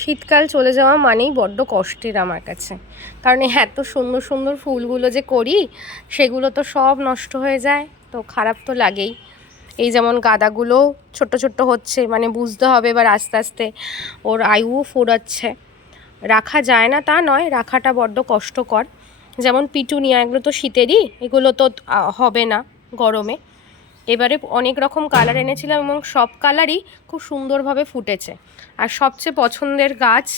শীতকাল চলে যাওয়া মানেই বড্ড কষ্টের আমার কাছে। কারণ এত সুন্দর সুন্দর ফুলগুলো যে করি, সেগুলো তো সব নষ্ট হয়ে যায়, তো খারাপ তো লাগেই। এই যেমন গাঁদাগুলো ছোট্ট ছোট্ট হচ্ছে মানে বুঝতে হবে এবার আস্তে আস্তে ওর আয়ুও ফুরাচ্ছে। রাখা যায় না তা নয়, রাখাটা বড্ড কষ্টকর। যেমন পিটুনিয়া, এগুলো তো শীতেরই, এগুলো তো হবে না গরমে। এবারে অনেক রকম কালার এনেছিলাম এবং সব কালারই খুব সুন্দরভাবে ফুটেছে। আর সবচেয়ে পছন্দের গাছ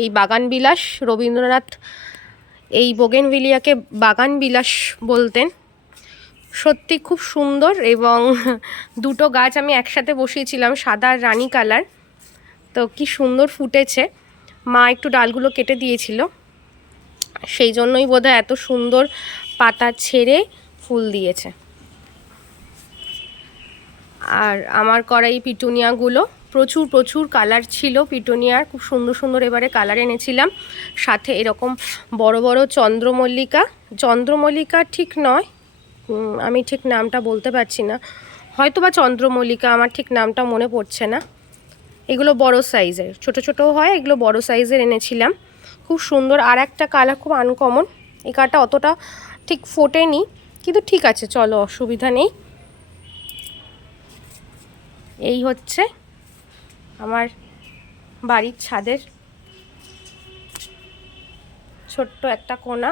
এই বাগান বিলাস রবীন্দ্রনাথ এই বোগেনভিলিয়াকে বাগান বিলাস বলতেন। সত্যি খুব সুন্দর এবং দুটো গাছ আমি একসাথে বসিয়েছিলাম, সাদা রানী কালার তো কি সুন্দর ফুটেছে। মা একটু ডালগুলো কেটে দিয়েছিল। সেই জন্যই বোধহয় এত সুন্দর পাতা ছেড়ে ফুল দিয়েছে। আর আমার করা এই পিটুনিয়াগুলো, প্রচুর প্রচুর কালার ছিল পিটুনিয়ার, খুব সুন্দর সুন্দর এবারে কালার এনেছিলাম। সাথে এরকম বড় বড় চন্দ্রমল্লিকা। চন্দ্রমল্লিকা ঠিক নয় আমি ঠিক নামটা বলতে পারছি না। হয়তো বা চন্দ্রমল্লিকা, আমার ঠিক নামটা মনে পড়ছে না। এগুলো বড় সাইজের ছোট, ছোটও হয়, এগুলো বড় সাইজের এনেছিলাম। খুব সুন্দর আর একটা কালার খুব আনকমন এই কালারটা অতটা ঠিক ফোটেনি, কিন্তু ঠিক আছে, চলো, অসুবিধা নেই। এই হচ্ছে আমার বাড়ির ছাদের ছোট্ট একটা কোণা।